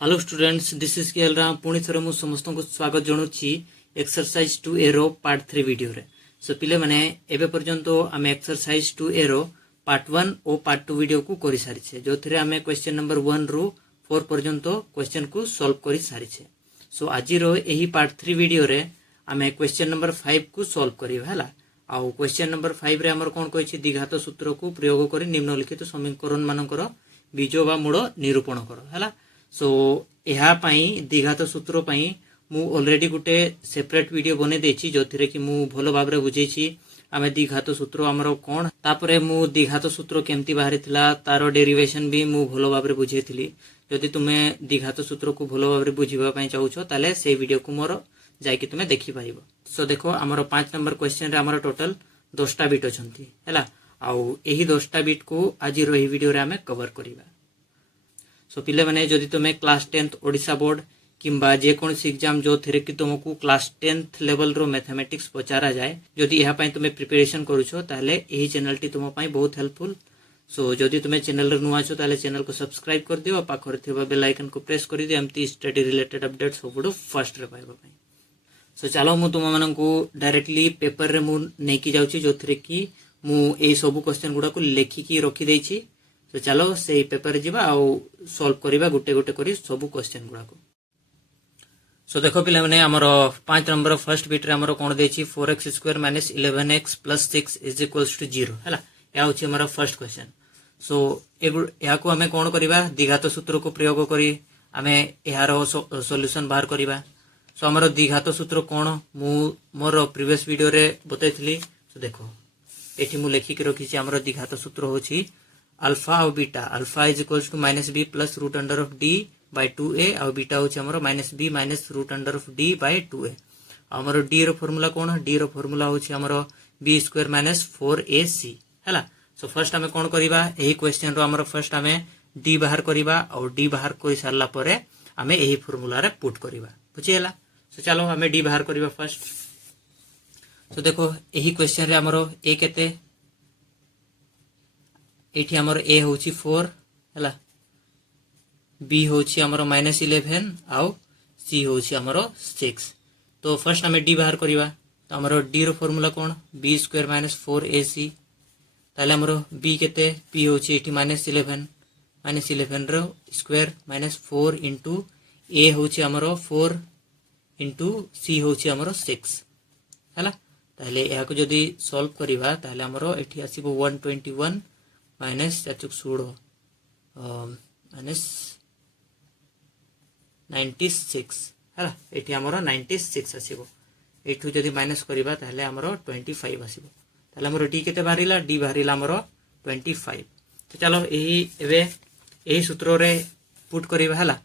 Hello students, this is के राम पुणी थरे मु समस्त को स्वागत जनाऊँगी एक्सरसाइज 2A रो पार्ट 3 वीडियो रे। सो पिले माने एबे पर्यंत आम एक्सरसाइज 2A रो पार्ट 1 और पार्ट 2 वीडियो को करि सारिछे, जो थरे आम क्वेश्चन नंबर 1 रु 4 पर्यंत क्वेश्चन को सॉल्व करि सारिछे। सो आज रो एही पार्ट 3 वीडियो रे आम क्वेश्चन नंबर 5 को सॉल्व करिवा हला। आउ क्वेश्चन नंबर 5 रे हमर कोन कहिछि द्विघात सूत्र को प्रयोग करि निम्नलिखित समीकरण मानकर बीज बा मूल निरूपण कर हला। सो यहाँ द्विघात सूत्र मु ऑलरेडी गोटे सेपरेट वीडियो बने देछि, जो थिरे कि मु भलो भाबरे बुझेछि आमे द्विघात सूत्र हमर कोन, तापरे मु द्विघात सूत्र केमती बाहरिथिला तारो डेरिवेशन भी मु भलो भाबरे बुझेथिली। जदि तुमे द्विघात सूत्र को भलो भाबरे बुझिबा पई चाहूछो ताले से वीडियो को मोर जाइकि तुमे देखि पाइबो। सो देखो हमर 5 नंबर क्वेश्चन रे हमर टोटल 10टा बिट अछंती हैला। आउ एही 10टा बिट को आज रो एही वीडियो रे आमे कवर करिबा। सो पिले माने जदि तुमे क्लास 10th ओडिशा बोर्ड किंबा जे कोन एग्जाम जो थिरे कि तुमको क्लास 10th लेवल रो मैथमेटिक्स पचारा जाए, जदि यहाँ पई तुमे प्रिपरेशन करूछो ताले एही चैनल टी तुम पई बहुत हेल्पफुल। सो जदि तुमे चैनल रे नुआ छो ताले चैनल को सब्सक्राइब कर दियो, पाखर थिबा बेल आइकन को प्रेस कर दियो, एमती study related updates सबुडो first ray पाइबा पई। सो चलो मु तुम मानन को डायरेक्टली पेपर रे मु नै कि जाउची, जो थिरे कि मु ए सब क्वेश्चन गुडा को लेखि की रखी देछि। तो चलो से पेपर जीवा आउ सॉल्व करिबा गोटे गोटे करी सब क्वेश्चन गुडा को। सो देखो पिले माने हमर 5 नंबर फर्स्ट बिट रे हमर कोन देछि 4x² - 11x + 6 = 0 हैला। या होछि हमर फर्स्ट क्वेश्चन। सो या को हमें कोन करिबा द्विघात सूत्र को प्रयोग करी हमें यार सॉल्यूशन बाहर करिबा। सो हमर द्विघात सूत्र कोन मु मोर प्रीवियस वीडियो रे बतैथली। सो देखो एठी मु लेखि के रखिछि हमर द्विघात सूत्र होछि अल्फा और beta. Alpha is equals to -b + √d by 2a और बीटा होछि हमरो -b - √d by 2a। हमरो d रो फार्मूला कोन, d रो फार्मूला होछि हमरो b² - 4ac हैला। सो फर्स्ट हमें कोन करिबा एही क्वेश्चन रो हमरो फर्स्ट हमें d बाहर करिबा और d बाहर कोइ सारला परे हमें एही फार्मूला रे पुट करिबा, बुझियला। सो चलो हमें d बाहर करिबा फर्स्ट। सो देखो एही क्वेश्चन रे हमरो a केते एठी हमर a होछि 4 हैला, b होछि हमर -11 आउ c होछि हमर 6। तो फर्स्ट हमें d बाहर करिबा। तो हमर d रो फार्मूला कोन b² - 4ac। ताले हमर b केते p होछि एठी -11 रो स्क्वायर -4 * a होछि हमर 4 * c होछि हमर 6 हैला। ताले या को जदी सॉल्व करिबा ताले हमर एठी आसीबो 121 -96 हैला। एठी हमरो 96 आसीबो। एठू जदी माइनस करिबा ताले हमरो 25 आसीबो। ताले हमरो d केते बाहरिला, d बाहरिला हमरो 25। तो चलो एही सूत्र रे पुट करिबा हला।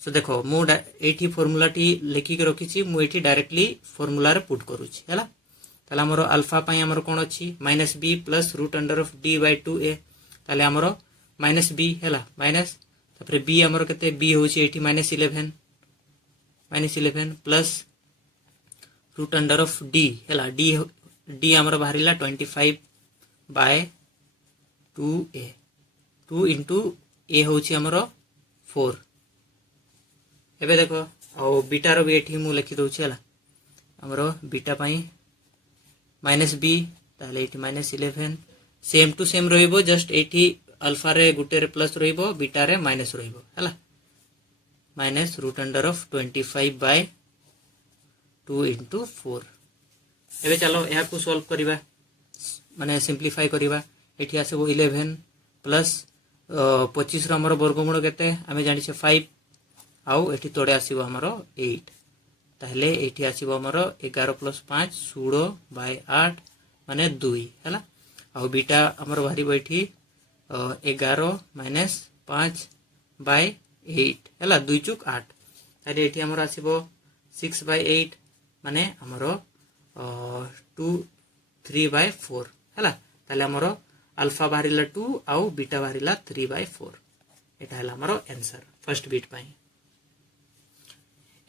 सो देखो मु एठी फार्मूला टी लेखि के रखिछि, मु एठी डायरेक्टली फार्मूला रे पुट करूछि हला। ताले हमरो अल्फा पई हमरो कोन अछि -b + √d by 2a। ताले हमरो -b हैला माइनस तापरे b हमरो केते b होछि एठी -11 प्लस √d हैला। d हमरो बाहरिला 25 by 2a 2 * a होछि हमरो 4। एबे देखो आ बीटा रो भी एठी मु लिखि दोछि हला। हमरो बीटा पई -b ताले एठी -11 सेम टू सेम रहिबो, जस्ट एठी अल्फा रे गुटे रे प्लस रहिबो, बीटा रे माइनस रहिबो हैला। -√25 by 2 * 4। एबे चलो या को सॉल्व करिबा माने सिंपलीफाई करिबा। एठी आसेबो 11 प्लस 25 रो हमर वर्गमूल केते हमें जानि छै 5 आउ एठी तोडे आसीबो हमर 8। ताहले एठी आसीबो हमर 11 + 5 16 by 8 माने 2 हैला। आउ बीटा हमर बाहरी बैठी 11 - 5 by 8 हैला 2 * 8। ताले एठी हमर आसीबो 6 by 8 माने हमर 3 by 4 हैला। ताले हमर अल्फा बाहरिला 2 आउ बीटा बाहरिला 3 by 4। एटा हैला हमर आंसर फर्स्ट बिट पई।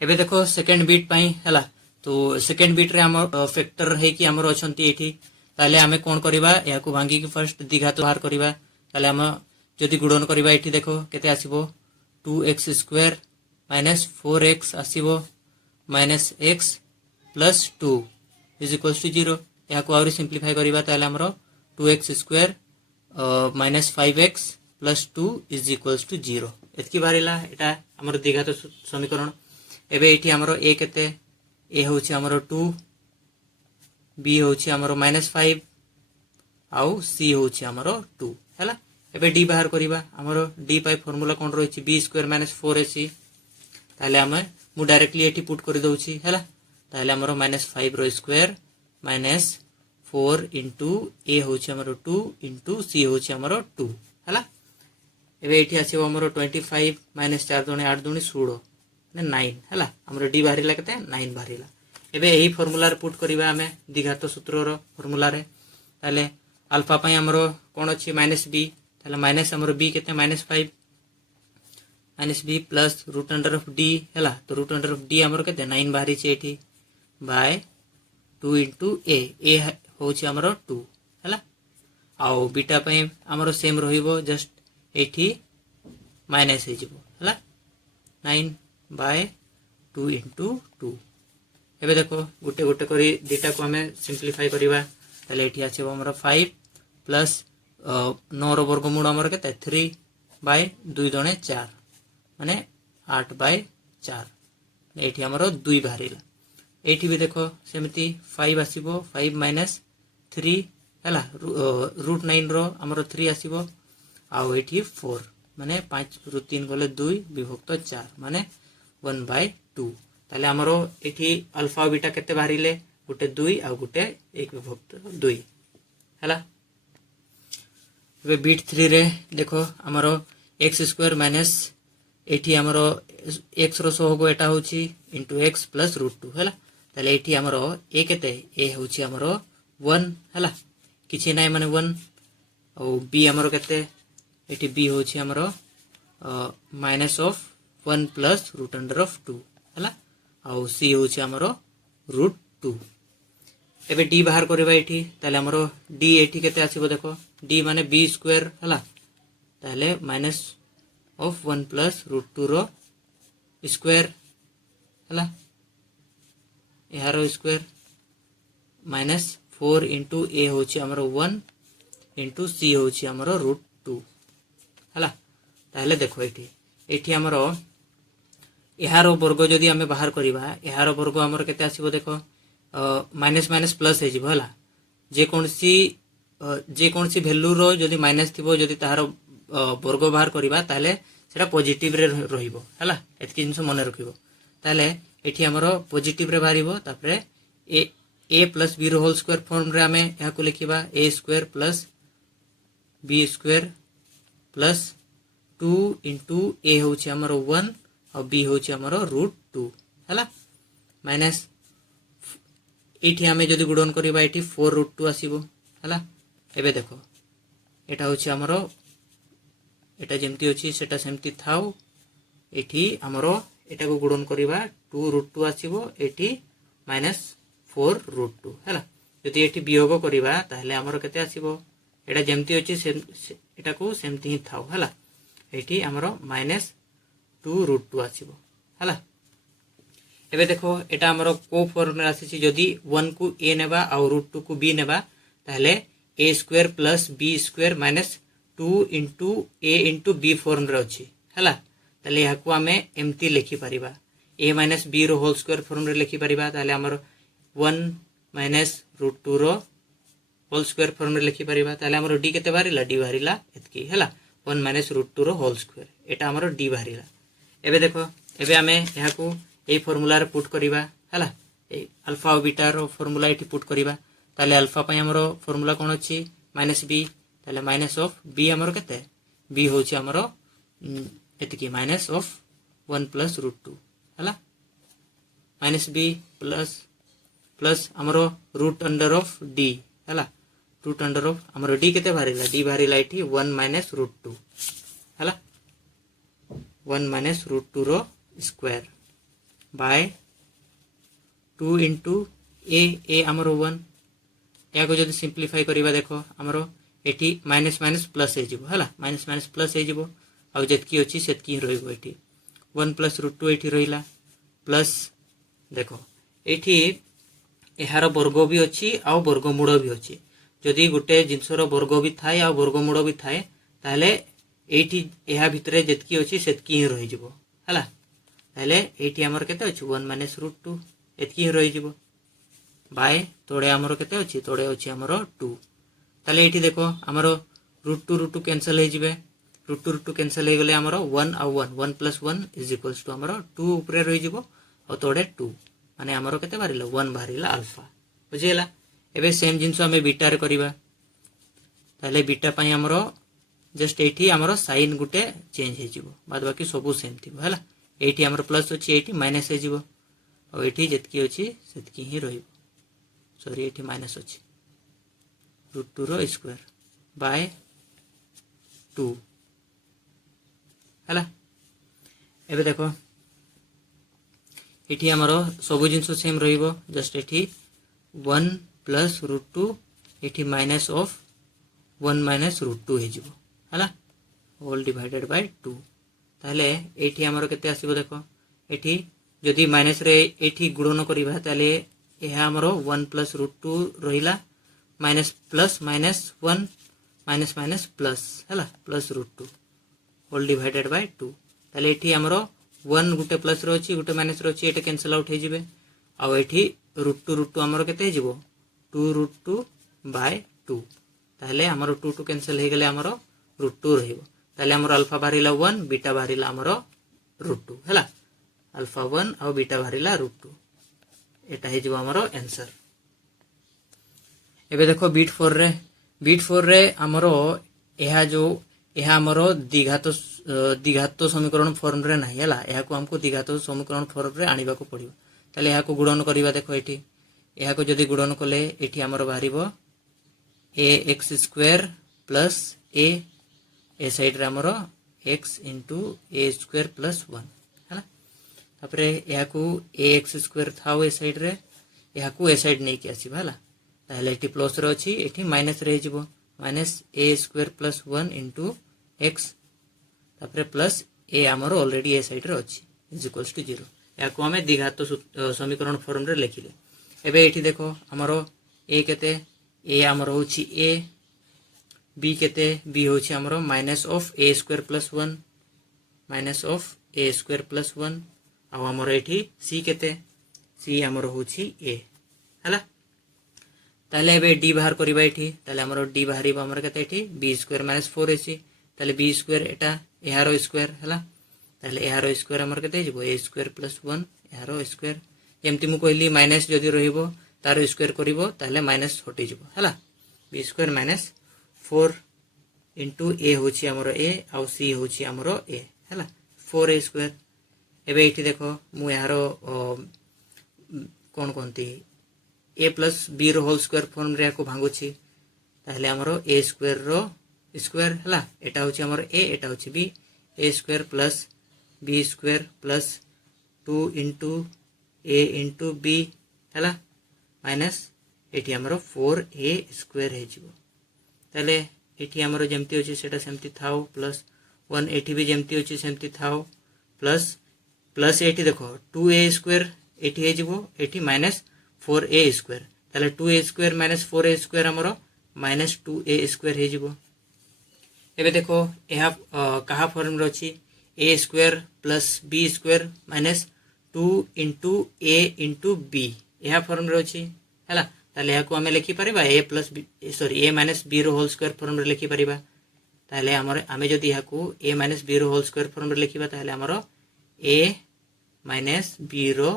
एबे देखो सेकंड बिट पई हैला। तो सेकंड बिट रे हमर फैक्टर है कि हमर अछंती एठी। ताले हमें कोन करिबा या को भांगी के फर्स्ट द्विघात बाहर करिबा। ताले हम जदि गुणन करिबा एठी देखो केते आसीबो 2x² माइनस 4x आसीबो minus x plus 2 is equals to 0 या को आउरी सिंप्लीफाई करिबा ताले हमरो 2x square minus 5x plus 2 is equals to 0 एतकी बारिला एटा हमर द्विघात समीकरण एबे एठी हमरो a केते a होछि हमरो 2 b होछि हमरो माइनस 5 आउ c होछि हमरो 2 हैला एबे d बाहर करिबा हमरो d पाई फार्मूला कोन रहिछि b स्क्वायर माइनस 4ac ताले हम मु डायरेक्टली एठी पुट कर दउछि हैला ताले हमरो माइनस 5 रो स्क्वायर माइनस 4 इंटू a होछि हमरो 2 इंटू c होछि हमरो 2 हैला एबे एठी आसीबो हमरो 25 माइनस 4 दुने 8 दुने 16 ने 9 हैला हमरो d बाहरिला केते 9 बाहरिला एबे एही फार्मूला रे पुट करिबा हमें द्विघात सूत्र रो फार्मूला रे ताले अल्फा पई हमरो कोन अछि माइनस b ताले माइनस हमरो b केते minus 5 minus b plus root under of d हैला तो रूट अंडर ऑफ d हमरो केते 9 बाहरी छै एठी बाय 2 इंटू a होछि हमरो 2 हैला आउ बीटा पई हमरो सेम रहिबो जस्ट एठी माइनस हे जिवो हैला 9 बाय 2 इंटू 2 एबे देखो गुटे गुटे करी डेटा को हमें सिंप्लीफाई करिबा ताले एठी आछे हमरो 5 प्लस 9 रो वर्गमूल हमरो केते 3 बाय 2 दुने 4 माने 8 बाय 4 एठी हमरो 2 बाहरिला एठी भी देखो सेमती 5 आसीबो 5 माइनस 3 हैला रूट 9 रो हमरो 3 आसीबो आउ एठी 4 माने 5 रु 3 गले 2 विभक्त 4 माने 1 बाय 2 ताले हमरो एठी अल्फा और बीटा केते बाहरिले गुटे 2 आ गुटे 1 विभक्त 2 हैला बीट 3 रे देखो हमरो x स्क्वायर माइनस एठी हमरो x रो सो होगो एटा होची इनटू x प्लस रूट 2 हैला ताले एठी हमरो a केते a होची हमरो 1 हैला किछि नाय माने 1 और b हमरो केते एठी b होची हमरो minus of 1 plus root under of 2 हैला और c होची हमरो रूट 2 एबे d बाहर करबा एठी ताले हमरो d एठी केते आसीबो देखो d माने b स्क्वायर हला ताले माइनस ऑफ 1 प्लस रूट 2 रो स्क्वायर हला यारो स्क्वायर माइनस 4 इंटू a होची हमरो 1 इंटू c होची हमरो रूट 2 हला ताले देखो एठी हमरो यारो वर्ग जदी हमें बाहर करिबा यारो वर्ग हमरो केते आसीबो देखो माइनस माइनस प्लस हे जिवो हला जे कोनसी वैल्यू रो जदी माइनस थिबो जदी ताहारो वर्ग बाहर करिबा ताले सेटा पॉजिटिव रे रहिबो हला एतकी जिंस मने रखिबो ताले एठी हमरो पॉजिटिव रे बाहरिबो तापरे a प्लस b रो होल स्क्वायर फॉर्म रे हमें या को लिखिबा a square plus b square plus 2 into a होची हमरो 1 और b होची हमरो रूट 2 हला माइनस एठी हमें जदी गुणन करिबा एठी 4 रूट 2 आसीबो हला एबे देखो एटा होची हमरो एटा जेमती होची सेटा सेमती थाउ एठी हमरो एटा को गुणन करिबा 2 रूट 2 आसीबो एठी माइनस 4 रूट 2 हला जदी एठी वियोग करिबा ताहले हमरो केते आसीबो एटा जेमती होची एटा को सेमती ही थाउ हला एठी हमरो माइनस 2 रूट 2 आसीबो हला एबे देखो एटा हमरो को फॉर्म रे आसी जदी 1 को a नेबा और रूट 2 को b नेबा ताहले a square plus b square minus 2 into a into b form रे अछि हला ताले या को हमें एमती लिखि परिबा a माइनस b रो होल स्क्वायर फॉर्म रे लिखि परिबा ताले हमरो 1 माइनस रूट 2 रो होल स्क्वायर फॉर्म रे लिखि परिबा ताले हमरो d केते बारिला d बारिला एतकी हला 1 माइनस रूट 2 रो होल स्क्वायर एटा हमरो d बारिला एबे देखो एबे हमें या को ए फार्मूला रे पुट करिबा हला ए अल्फा और बीटा रो फार्मूला एठी पुट करिबा ताले अल्फा पई हमरो फार्मूला कोन अछि माइनस b ताले माइनस ऑफ b हमरो केते b होछि हमरो एतकी माइनस ऑफ 1 प्लस रूट 2 हला माइनस b प्लस प्लस हमरो रूट अंडर ऑफ d हला रूट अंडर ऑफ हमरो d केते बारिला d बारिला एठी 1 माइनस रूट 2 हला 1 माइनस रूट 2 रो स्क्वायर बाय 2 इंटू a हमरो 1 या को जदी सिंप्लीफाई करिबा देखो हमरो एठी माइनस माइनस प्लस हे जिवो हला माइनस माइनस प्लस हे जिवो आ जेतकी अछि सेतकी रहिबो एठी 1 प्लस √2 एठी रहिला प्लस देखो एठी एहार वर्ग भी अच्छी आउ वर्गमूल भी अच्छी जदि गोटे जिनसर वर्ग भी थाए आ वर्गमूल भी थाए ताहले एठी एहा भितरे जेतकी अच्छी सेतकी ही रहि जिवो हला ताहले एठी हमर केते अछि 1 माइनस √2 एतकी ही रहि जिवो बाय तोड़े हमर केते अछि तोड़े अछि हमर 2 ताहले एठी देखो हमर √2 कैंसिल हे जिवे √2 कैंसिल हे गले हमर 1 आ 1 प्लस 1 इज इक्वल्स टू हमर 2 ऊपर रहि जिवो और तोड़े 2 माने हमर केते बारिला 1 बारिला अल्फा बुझिला एबे सेम जिंस हमें बीटा रे करिबा ताले बीटा पई हमर जस्ट एठी हमर साइन गुटे चेंज हे जिवो बाद बाकी सब सेम थिबो हला एठी हमर प्लस अछि एठी माइनस हे जिवो और एठी जेतकी अछि सेतकी ही रहिबो सॉरी एठी माइनस अछि √2 रो स्क्वायर बाय 2 हला एबे देखो एठी हमर सब जिंस सेम रहिबो जस्ट एठी 1 प्लस √2 एठी माइनस ऑफ 1 माइनस √2 हे जिवो हला होल डिवाइडेड बाय 2 ताले एठी हमर केते आसीबो देखो एठी जदि माइनस रे एठी गुणन करिबा ताले एहा हमर 1 प्लस √2 रहिला minus plus minus 1 minus minus plus हला प्लस √2 होल डिवाइडेड बाय 2 ताले एठी हमर 1 गुटे प्लस रो अछि गुटे माइनस रो अछि एटा कैंसिल आउट हे जिवे आ एठी √2 हमर केते हे जिवो 2 बाय 2 ताले हमर 2 कैंसिल हे गेले हमर √2 रहिबो ताले हमर अल्फा बारिला 1 बीटा बारिला हमर √2 हला अल्फा 1 और बीटा बारिला √2 एटा हे जिवो हमर आंसर एबे देखो बीट 4 रे हमर एहा जो एहा हमर द्विघात समीकरण फॉर्म रे नाही हला एहा को हमको द्विघात समीकरण फॉर्म रे आनिबा को पड़िबो ताले एहा को गुणन करिबा देखो एठी एहा को जदी गुणन कले एठी हमर बारिबो ax² प्लस a साइड रे हमर x into a² प्लस 1 हला तापरे एहा को ax² थाओ ए साइड रे एहा को ए साइड नै के आसी हला ताले एठी प्लस रे अछि एठी माइनस रे जिवो minus a² plus 1 into x तापरे प्लस a हमर ऑलरेडी ए साइड रे अछि इज इक्वल्स टू 0 या को हमें द्विघात समीकरण फॉर्म रे लिखिले एबे एठी देखो हमर a केते a हमर होछि a b केते b होछि हमर minus of a² plus 1 minus of a² plus 1 आ हमर एठी c केते c हमर होछि a हला ताले एबे d बाहर करिबा एठी ताले हमर d बाहरिबा हमर केते एठी b² माइनस 4 ac ताले b² एटा एहारो स्क्वायर हला ताले एहारो स्क्वायर हमर केते जिवो a² प्लस 1 एहारो स्क्वायर जेमति मु कहली माइनस जदी रहिबो तार स्क्वायर करिवो ताले माइनस हटि जिवो हला b² माइनस 4 into a होछि हमरो a आ c होछि हमरो a हला 4a² एबे एठी देखो मु यारो कोन कोनती a प्लस b रो होल स्क्वायर फॉर्म रे को भांगुछि ताले हमरो a² रो स्क्वायर हला एटा होछि हमरो a एटा होछि b a² plus b² plus 2 into a into b हला माइनस एठी हमरो 4a² हे जिवो ताले एठी हमरो जेमति होछि सेटा सेमति थाओ प्लस 1 एठी भी जेमति होछि सेमति थाओ प्लस प्लस एठी देखो 2a² एठी हे जिवो एठी माइनस 4a² ताले 2a² माइनस 4a² हमरो माइनस 2a² हे जिवो एबे देखो एहा कहा फॉर्म रो अछि a² plus b² minus 2 into a into b एहा फॉर्म रो अछि हला ताले एहा को हमें लिखि परिबा a plus b sorry a minus b रो होल स्क्वायर फॉर्म रे लिखि परिबा ताले हमर हमें जदी एहा को a माइनस b रो होल स्क्वायर फॉर्म रे लिखिबा ताले हमर a माइनस b रो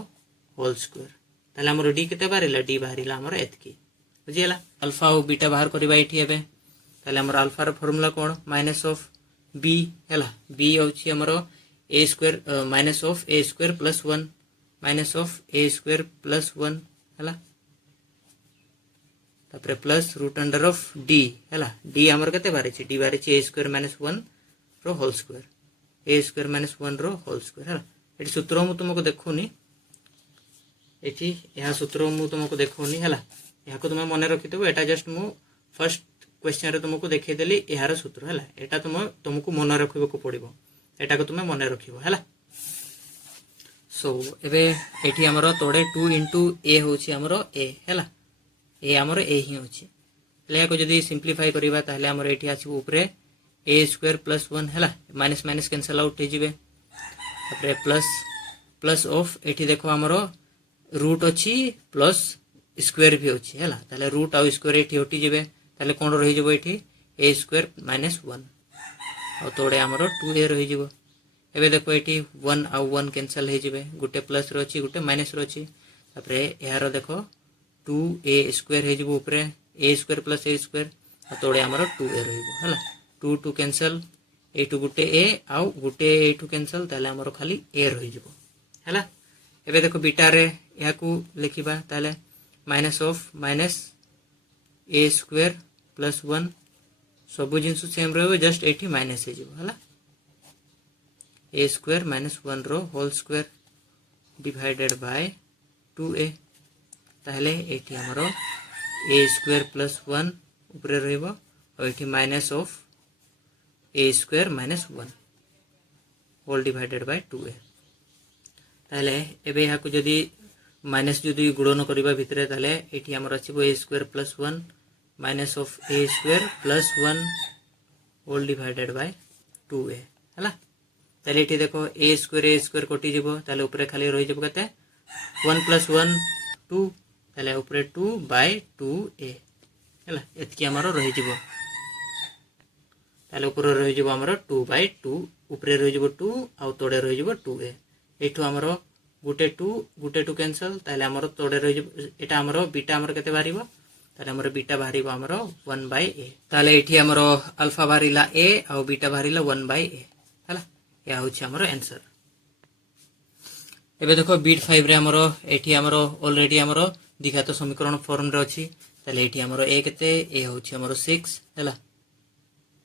होल स्क्वायर ताले हमर d केते बारिला d बारिला हमर एतकी बुझियला अल्फा और बीटा बाहर करिबा एठी एबे ताले हमर अल्फा रो फार्मूला कोन माइनस ऑफ b हला b होछि हमर a² minus of a² plus 1 minus of a² plus 1 हला तापरे plus root under of d हला d हमर केते बारे छी d बारे छी a² माइनस 1 रो होल स्क्वायर a² माइनस 1 रो होल स्क्वायर हला एठी सूत्र मु तुमको देखोनी एठी यहा सूत्र मु तुमको देखोनी हला यहा को तुम मने रखि देबो एटा जस्ट मु फर्स्ट क्वेश्चन रे तुमको देखै देली एहार सूत्र हला एटा तुमको मने रखिबो को पड़िबो एटा को तुम मने रखिबो हला सो एबे एठी हमर तोड़े 2 इंटू ए होछि हमर ए हैला ए हमर ए ही होछि ले को जदी सिंपलीफाई करिबा ताले हमर एठी आछि ऊपरे ए स्क्वायर प्लस 1 हैला माइनस माइनस कैंसिल आउट हे जिवे तापरे प्लस प्लस ऑफ एठी देखो हमर रूट अछि प्लस स्क्वायर भी अछि हैला ताले रूट आ स्क्वायर एठी हटि जिवे ताले कोन रहि जिवो एठी ए स्क्वायर माइनस 1 और तोड़े हमर 2a रहि जिवो एबे देखो एठी 1 आ 1 कैंसिल हे जिवे गुटे प्लस रो अछि गुटे माइनस रो अछि तापरे एहारो देखो 2a स्क्वायर हे जिवो ऊपरे a square plus a square और तोड़े हमर 2a रहिबो हैला 2 2 cancel एठु Gute a uh Gute एठु cancel ताले हमर खाली a रहि जिवो हैला एबे देखो बीटा रे याकू लिखिबा ताले minus of minus a square plus 1 सब जिंस सेम रहबो जस्ट एठी माइनस हे जिवो हैला a स्क्वायर माइनस 1 रो whole square divided by 2a ताहले एठी हमरो a स्क्वायर प्लस 1 ऊपरे रहबो और एठी minus of a square minus 1 whole divided by 2a ताहले एबे या को जदी माइनस जदी गुणन करिबा भितरे ताहले एठी हमर आछिबो a square plus 1 minus of a square plus 1 whole divided by 2a हैला ताले एठी देखो a स्क्वायर कटि जिवो ताले ऊपरे खाली रहि जिवो कते 1 प्लस 1 2 ताले ऊपरे 2 बाय 2a हैला एतकी हमरो रहि जिवो ताले ऊपरे रहि जिवो हमरो 2 बाय 2 ऊपरे रहि जिवो 2 आ तोड़े रहि जिवो 2a एठु हमरो गुटे 2 कैंसिल ताले हमरो तोड़े रहि जिवो एटा हमरो बीटा हमरो कते बारिबो ताले हमरो बीटा बारिबो हमरो 1 बाय a ताले एठी हमरो अल्फा बारिला a आ बीटा बारिला 1 बाय a हैला या होछि हमरो आंसर एबे देखो बीट 5 रे हमरो एठी हमरो ऑलरेडी हमरो दिखातो समीकरण फॉर्म रे अछि ताले एठी हमरो a कते a होछि हमरो 6 हैला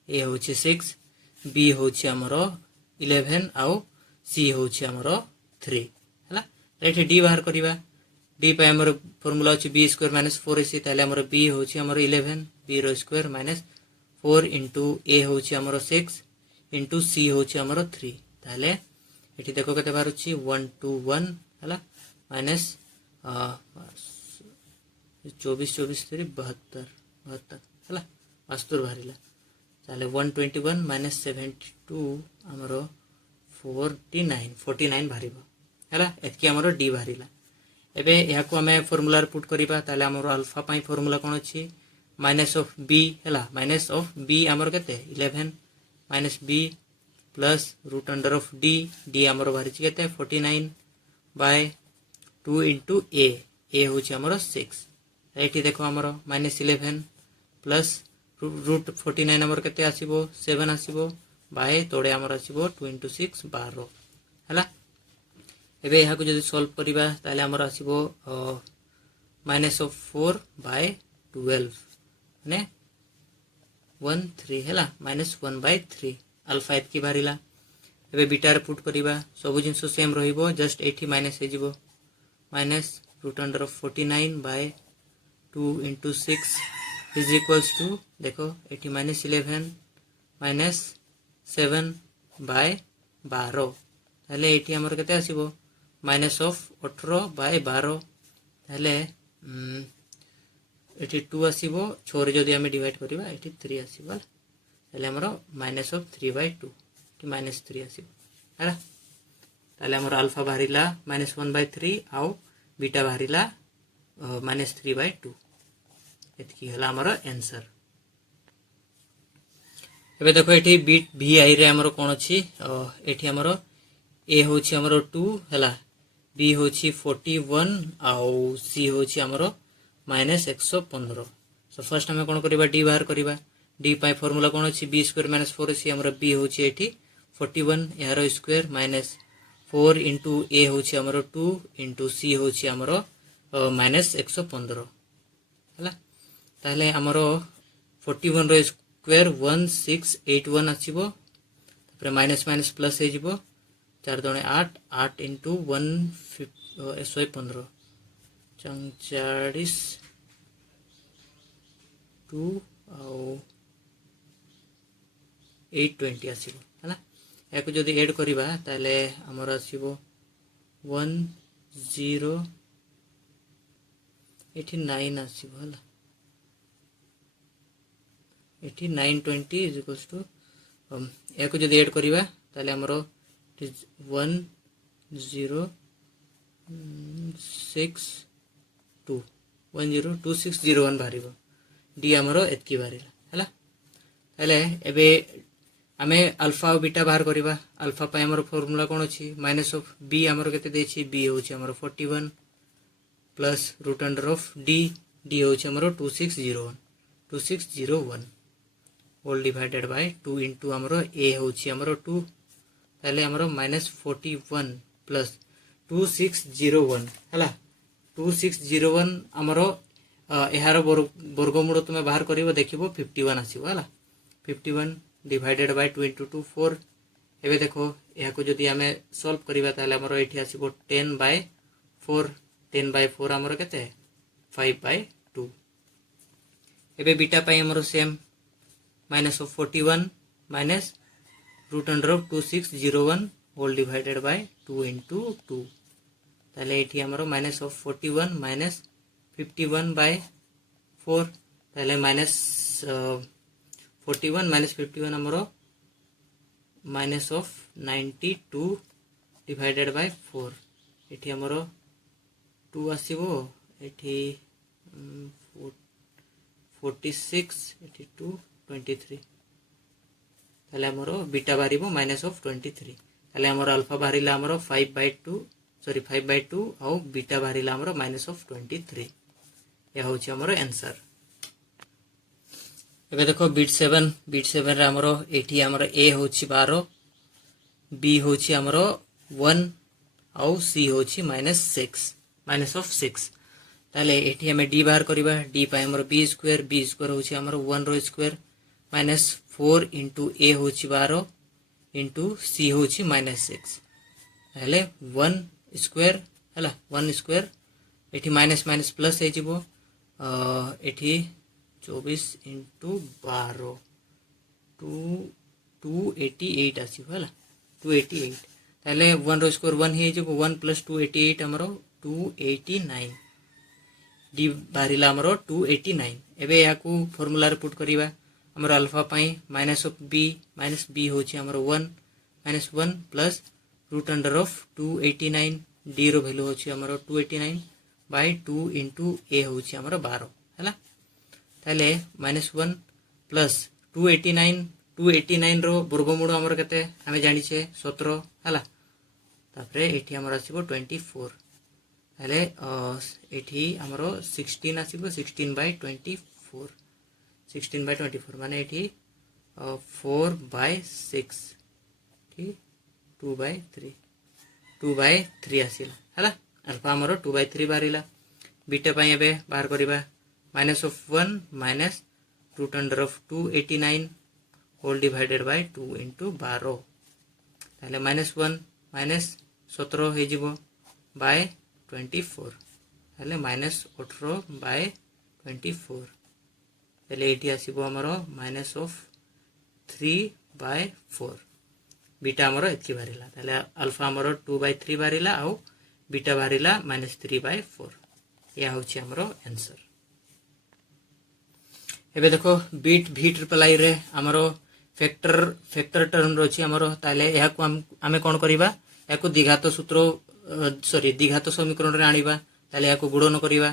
a होछि 6 b होछि हमरो 11 आ c होछि हमरो 3 हैला एठी d बाहर करिबा d पे हमरो फार्मूला अछि b स्क्वायर माइनस 4ac ताले हमरो b होछि हमरो 11 b रो स्क्वायर माइनस 4 इनटू a होछि हमरो 6 इनटू c होछि हमरो 3 ताले एठी देखो कते बार अछि 1 2 1 हैला माइनस 24 24 3 72 72 हैला 72 बाहरिला ताले 121 माइनस 72 हमरो 49 बाहरिबो हैला एतकी हमरो d बाहरिला एबे याको हमें फार्मूला पुट करिबा ताले हमरो अल्फा पई फार्मूला कोन अछि माइनस ऑफ b हैला माइनस ऑफ b हमरो कते 11 minus b plus root under of d d हमरो बाहरि छि कते 49 बाय 2 इनटू a होछि हमरो 6 एठी देखो हमरो माइनस 11 प्लस रूट 49 हमरो कते आसीबो 7 आसीबो बाय तोड़े हमरो आसीबो 2 इनटू 6 12 हैला एबे यहा को जदी सॉल्व करिबा ताले हमर आसीबो माइनस ऑफ 4 बाय 12 ने 1 3 हैला माइनस 1 बाय 3 अल्फा एत की बारिला एबे बीटा रे पुट करिबा सब जिंस सेम रहिबो जस्ट एठी माइनस हे जिवो minus root under of 49 by 2 into 6 is equals to देखो एठी माइनस 11 माइनस 7 बाय 12 ताले एठी हमर कते आसीबो माइनस ऑफ 18 बाय 12 ताले एठी 2 आसीबो 6 रे जदी हमें डिवाइड करिबा एठी 3 आसीबो ताले हमरो माइनस ऑफ 3 बाय 2 कि माइनस 3 आसीबो हैला ताले हमरो अल्फा बाहरिला माइनस 1 बाय 3 आउ बीटा बाहरिला माइनस 3 बाय 2 एतकी हला हमरो आंसर एबे देखो एठी बीट vi रे हमरो कोन अछि एठी हमरो a होछि हमरो 2 हला b होछि 41 आउ c होछि हमरो माइनस 115 सो फर्स्ट हमें कोन करिबा d बाहर करिबा d पाई फार्मूला कोन अछि b स्क्वायर माइनस 4ac हमरो b होछि एठी 41 यारो स्क्वायर माइनस 4 इनटू a होछि हमरो 2 इनटू c होछि हमरो माइनस 115 हला ताले हमरो 41 रो स्क्वायर 1681 आछिबो तापर माइनस माइनस प्लस हे जिवो 4 दुणे 8 8 इनटू 115 40 2 आउ 820 आसीबो हला याको जदी ऐड करिबा ताले हमर आसीबो 1 0 एठी 9 आसीबो हला एठी 9 20 इज इक्वल्स टू एको जदि ऐड करिवा ताले हमरो 1 0 6 2 1 0 2 6 0 1 बाहरिबो डी हमरो एतकी बाहरिला हला ताले एबे आमे अल्फा और बीटा बाहर करिवा अल्फा पय हमरो फार्मूला कोन अछि माइनस ऑफ बी हमरो केते देछि बी होछि हमरो 41 plus root under of D D होछि हमरो 2601 होल डिवाइडेड बाय 2 इनटू हमरो ए होछि हमरो 2 ताले हमरो माइनस 41 प्लस 2601 हला 2601 हमरो एहार वर्गमूल तुमे बाहर करिवो देखिबो 51 आसीबो हला 51 डिवाइडेड बाय 2 इनटू 2 4 एबे देखो एहा को जदि हमें सॉल्व करिवा ताले हमरो एठी आसीबो 10 बाय 4 10 बाय 4 हमरो केते 5 बाय 2 एबे बीटा पय हमरो same minus of 41 minus root under of 2601 whole divided by 2 into 2 ताले एठी हमरो माइनस ऑफ 41 माइनस 51 बाय 4 ताले माइनस 41 माइनस 51 हमरो माइनस ऑफ 92 डिवाइडेड बाय 4 एठी हमरो 2 आसीबो एठी 46 एठी 2 23 ताले हमरो बीटा बारिबो माइनस ऑफ 23 ताले हमरो अल्फा बारिला हमरो 5/2 और बीटा बारिला हमरो माइनस ऑफ 23 या होछि हमरो आंसर एबे देखो बीट 7 रे हमरो एठी हमरो ए होछि 12 बी होछि हमरो 1 और सी होछि -6 माइनस ऑफ 6 ताले एठी हमें डी बाहर करिबा डी पाए हमरो बी स्क्वायर होछि हमरो 1 रो स्क्वायर -4 इनटू ए होछि 12 इनटू सी होछि -6 ताले 1 स्क्वायर हला 1 स्क्वायर एठी माइनस माइनस प्लस हे जिवो एठी 24 इनटू 12 288 आसीबो हला 288 ताले 1 रो स्क्वायर 1 हे जिवो 1 प्लस 288 हमरो 289 डी बारिला हमरो 289 एबे याकू फार्मूला रे पुट करिवा हमरो अल्फा पाई माइनस बी होछि हमरो 1 -1 plus root under of 289 D रो वैल्यू होछि हमरो 289 बाय 2 इनटू ए होछि हमरो 12 हला ताले -1 प्लस 289 रो वर्गमूल हमरो केते हमें जानि छे 17 हला तापरे एठी हमरो आसीबो 24 ताले एठी हमरो 16 आसीबो 16/24 माने एठी 4/6 ठीक 2/3 आसीला हला अल्फा हमरो 2/3 बारिला बीटा पाई एबे बाहर करिबा minus of 1 minus root under of 289 whole divided by 2 into 12 ताले -1 माइनस 17 हे जिवो बाय 24 ताले -18 बाय 24 ताले एठी आसीबो हमरो माइनस ऑफ 3/4 बीटा हमरो एतकी बारिला ताले अल्फा हमरो 2/3 बारिला आउ बीटा बारिला -3/4 या होछि हमरो आंसर एबे देखो बीट v ट्रिपल आई रे हमरो फैक्टर टर्म रोछि हमरो ताले या को हमें कोन करिबा या को द्विघात सूत्र द्विघात समीकरण रे आनिबा ताले या को गुणन करिबा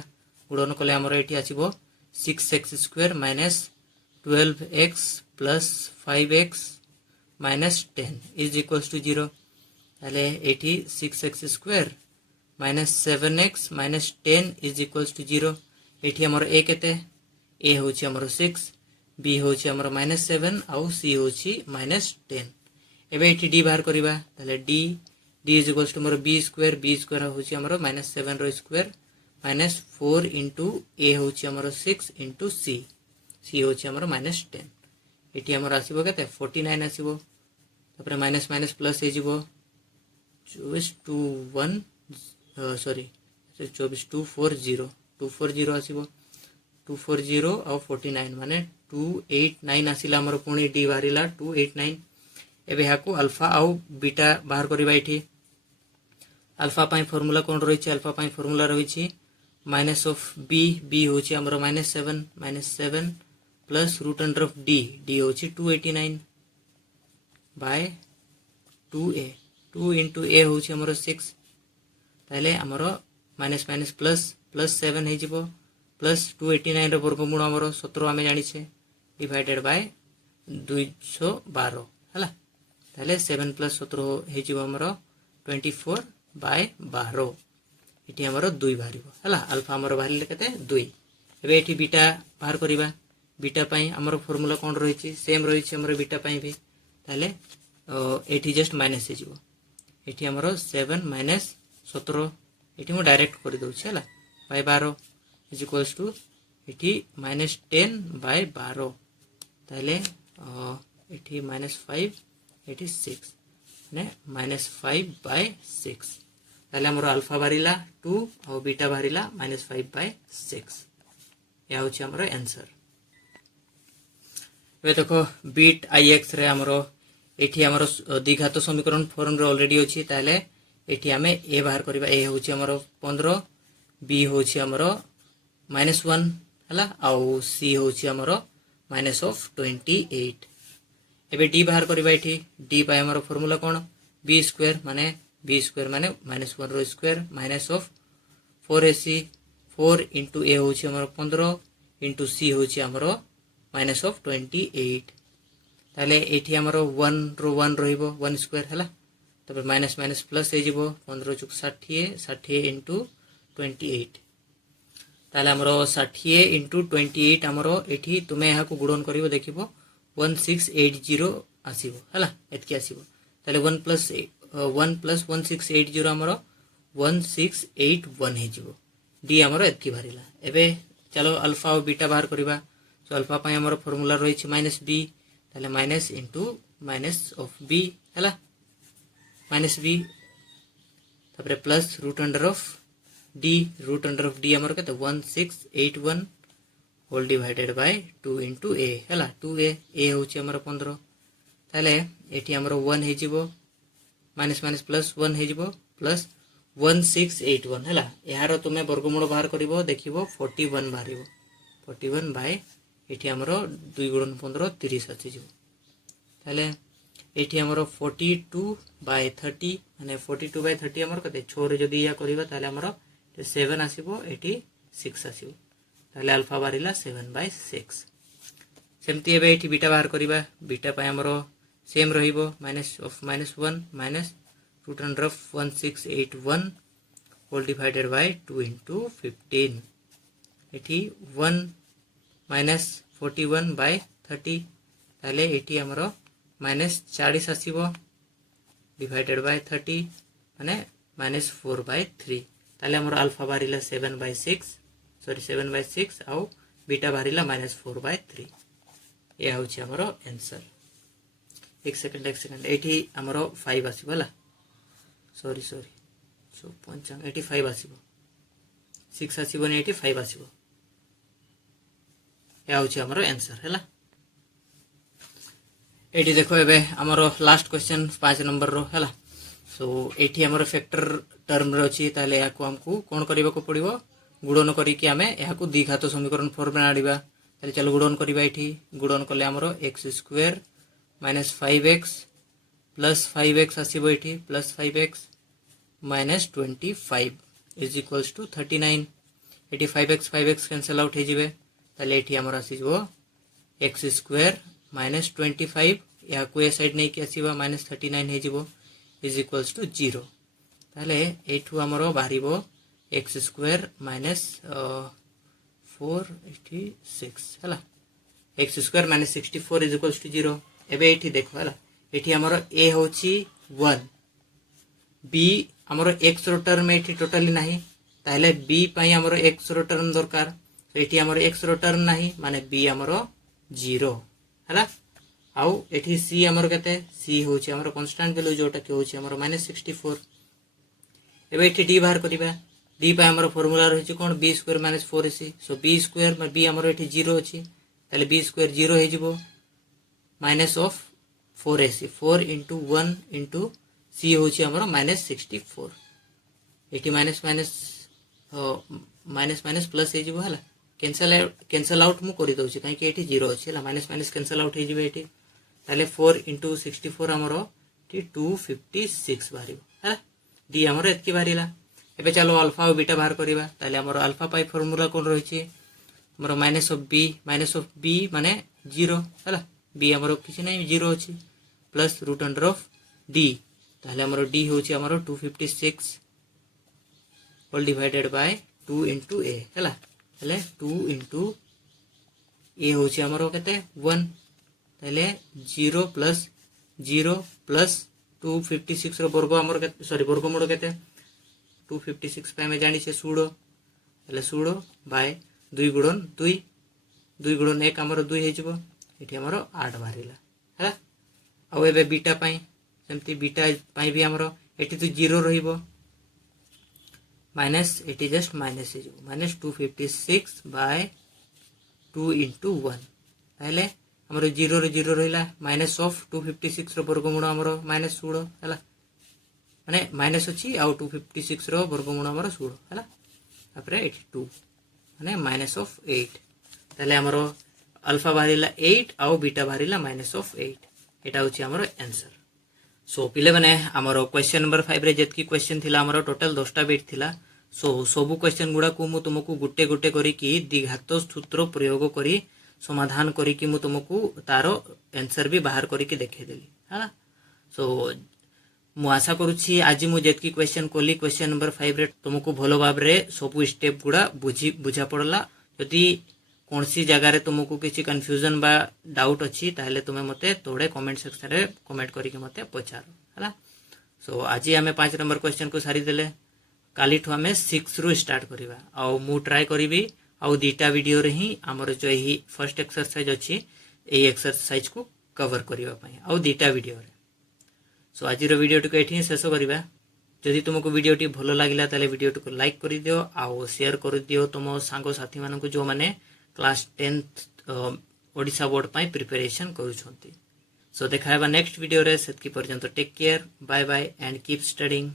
गुणन कले हमरो एठी आसीबो 6x² - 12x + 5x - 10 is equals to 0 ताले एठी 6x² - 7x - 10 is equals to 0 एठी हमरो a केते ए होछि हमरो 6 बी होछि हमरो -7 आउ सी होछि -10 एबे एठी डी बाहर करिबा ताले डी इज इक्वल्स टू हमरो बी स्क्वायर होछि हमरो -7 रो स्क्वायर -4 इनटू ए होछि हमरो 6 इनटू सी होछि हमरो -10 एठी हमरो आसीबो केते 49 आसीबो तापर माइनस माइनस प्लस हे जिवो 240 आसीबो 240 और 49 माने 289 आसिला हमर पुणी डी बारिला 289 एबे हाको अल्फा आउ बीटा बाहर करिबा एठी अल्फा पाई फॉर्मूला कौन रही है अल्फा पाई फॉर्मूला रही माइनस ऑफ बी बी होची हमरो -7 plus root under of D D होची 289 बाय 2a 2 इंटू a होची हमरो 6 ताले हमरो माइनस माइनस प्लस प्लस 7 हे जिवो प्लस 289 रो वर्गमूल हमरो 17 आमे जानि छे डिवाइडेड बाय 212 हला ताले 7 प्लस 17 हे जिवो हमरो 24 बाय 12 एटी हमरो 2 बाहरिबो हला अल्फा हमरो बाहरिले कते 2 एबे एटी बीटा बाहर करिबा बीटा पाई हमरो फार्मूला कोन रही छि सेम रही छि हमरो बीटा पाई भी ताले एटी जस्ट माइनस हे जिवो एटी हमरो 7 माइनस 17 एटी मु डायरेक्ट कर दउ छी हला बाय 12 इज इक्वल्स टू एटी माइनस 10 बाय 12 ताले एटी माइनस 5 एटी 6 ने माइनस 5 बाय 6 ताले हमरो अल्फा बारिला 2 और बीटा बारिला माइनस 5 बाय 6 या होची हमरो आंसर वे देखो बीट आई एक्स रे हमरो एठी हमरो द्विघात समीकरण फॉर्म रे ऑलरेडी अछि ताले एठी हमें ए बाहर करबा ए होची हमरो 15 बी होची हमरो -1 हला आउ सी होची हमरो माइनस ऑफ 28 एबे डी बाहर करबा एठी डी पाए हमरो फार्मूला कोन बी स्क्वायर माने -1 रो square minus of 4ac 4 into A होची हमरो 15 इंटू सी होची हमरो माइनस ऑफ 28 ताले एठी हमरो 1 रो 1 रहिबो 1 स्क्वायर हला तबे माइनस माइनस प्लस हे जिवो 15 * 60 इंटू 28 ताले हमरो 60 इंटू 28 हमरो एठी तुमे यहा को गुणन करिवो देखिबो 1680 आसीबो हला एतकी आसीबो ताले 1 प्लस 1680 हमरो 1681 हे जिवो डी हमरो एतकी भरिला एबे चलो अल्फा और बीटा बाहर करिबा सो अल्फा पाई हमरो फार्मूला रही छि माइनस बी ताले minus into minus of B हला माइनस बी तबरे plus root under of D हमरो के 1681 whole divided by 2 into A हला 2a ए होची हमरो 15 ताले एठी हमरो 1 हे जिवो माइनस माइनस प्लस 1 हे जिवो प्लस 1681 हला यारो तुमे वर्गमूल बाहर करिवो देखिवो 41 बाहरिवो 41 बाय एठी हमरो 2 गुणन 15 30 आसी जो ताले एठी हमरो 42 बाय 30 माने 42 बाय 30 हमरो कते 6 रे जदी या करबा ताले हमरो 7 आसीबो एठी 6 आसीबो ताले अल्फा बारिला 7 बाय 6 सेमती एबे एठी बीटा बाहर करबा बीटा पाए हमरो सेम रहिबो -1 minus root under of 1681 whole divided by 2 into 15 एठी 1 माइनस 41 बाय 30 ताले एठी हमरो माइनस 40 आसीबो डिवाइडेड बाय 30 माने -4 बाय 3 ताले हमरो अल्फा बारिला 7 बाय 6 आउ बीटा बारिला -4 बाय 3 ये होची हमरो आंसर एक सेकंड एठी हमरो 5 आसीबो हला सॉरी सो पंचांग एठी 5 आसीबो 6 आसीबो ने एठी 5 आसीबो या होची हमरो आंसर हैला एठी देखो एबे हमरो लास्ट क्वेश्चन 5 नंबर रो हैला सो एठी हमरो फैक्टर टर्म रो छी ताले या को हमकु कोन करबा को पड़िबो गुणन करी कि हमें या को द्विघात समीकरण फॉर्म में आडिबा ताले चलो गुणन करबा एठी गुणन करले हमरो x² - 5x प्लस 5x आसीबो एठी plus 5x minus 25 is equals to 39 एठी 5x कैंसिल आउट हे जिवे ताले एठी हमर आसीबो x² - 25 या को ए साइड नै कि आसीबो -39 हे जिवो इज इक्वल्स टू 0 ताले एठू हमर बाहरिबो x² - 486 हला x² - 64 इज इक्वल्स टू 0 एबे एठी देखो हला एठी हमर a होची 1 b हमर x रो टर्म एठी टोटली नाही ताले b पई हमर x रो टर्म दरकार एठी हमर x रो टर्म नाही माने b हमर 0 हला आउ एठी c हमर कते c होची हमर कांस्टेंट वैल्यू जोटा के होची हमर -64 एबे एठी d बाहर करिबा d पई हमर फार्मूला रहिची कोन b² - 4ac सो b² b हमर एठी 0 अछि ताले b² 0 हे जिवो माइनस ऑफ 4ac 4 * 1 * c होची हमर -64 eighty minus minus minus minus plus हो जिवो हला कैंसल आउट मु करि दउछि काहे कि एटी 0 अछि हला माइनस माइनस कैंसल आउट हो जिवो एटी ताले 4 * 64 हमरो 256 बाहरिबो हला डी हमरो एतकी बाहरिला एबे चलो अल्फा और बीटा बाहर करिबा ताले हमरो अल्फा पाई फार्मूला कोन रहिछि हमरो माइनस ऑफ बी माने 0 हला बी हमरो किछि नै 0 अछि plus root under of D ताले हमरो डी होछि हमरो 256 whole divided by 2 into a हला ताले 2 into a होछि हमरो केते 1 ताले 0 plus 0 plus 256 रो वर्ग हमरो केते सॉरी वर्गमूल केते 256 पे हमें जानि छे 16 ताले 16 बाय 2 गुणन 2 गुणन 1 हमरो 2 हे जिवो एठी हमरो 8 बाहरिला हला आ एबे बीटा पाई सेमती बीटा पाई भी हमरो एठी तो 0 रहिबो माइनस एटी जस्ट माइनस है माइनस 256 बाय 2 into 1 ताले हमरो 0 रे 0 रहिला माइनस ऑफ 256 रो वर्गमूल हमरो माइनस 16 हला माने माइनस अछि आ 256 रो वर्गमूल हमरो 16 हला तापरे 82 माने माइनस ऑफ 8 ताले हमरो अल्फा बाहरिला 8 आ बीटा बाहरिला माइनस ऑफ 8 एटा होछि हमरो आंसर सो पिले माने हमरो क्वेश्चन नंबर 5 रे जेतकी क्वेश्चन थिला हमरो टोटल 10टा बिट थिला सो सबु क्वेश्चन गुडा को मु तुमको गुटे गुटे करी कि द्विघात सूत्र प्रयोग करी समाधान करी कि मु तुमको तारो आंसर भी बाहर करी कि देखे देली हा सो मु आशा करूछि आज मु जेतकी क्वेश्चन कोली क्वेश्चन नंबर 5 रे तुमको भलो भाव रे सबु स्टेप गुडा बुझा पड़ला यदि कोनसी जगह रे तुमको किछि कंफ्यूजन बा डाउट अछि ताले तुमे मते तोड़े कमेंट सेक्शन रे कमेंट करी के मते पचारो हला सो आज हमें 5 नंबर क्वेश्चन को सारी देले काली ठो हमें 6 रु स्टार्ट करिवा आ मु ट्राई करिवि आ दीटा वीडियो रे ही हमर जो ही फर्स्ट एक्सरसाइज अछि ए एक्सरसाइज को कवर करिवा पई आ दीटा वीडियो रे सो आज रो वीडियो को एठी शेष करिवा जदि तुमको वीडियो टी भलो लागिला ताले वीडियो को लाइक करि दियो आ शेयर करि दियो तुम सांगो साथी मानन को जो माने क्लास 10th ओडिसा बोर्ड पाई प्रिपरेशन करूछंती सो देखाबा नेक्स्ट वीडियो रे सेतकी पर्यंत take care bye bye and keep studying.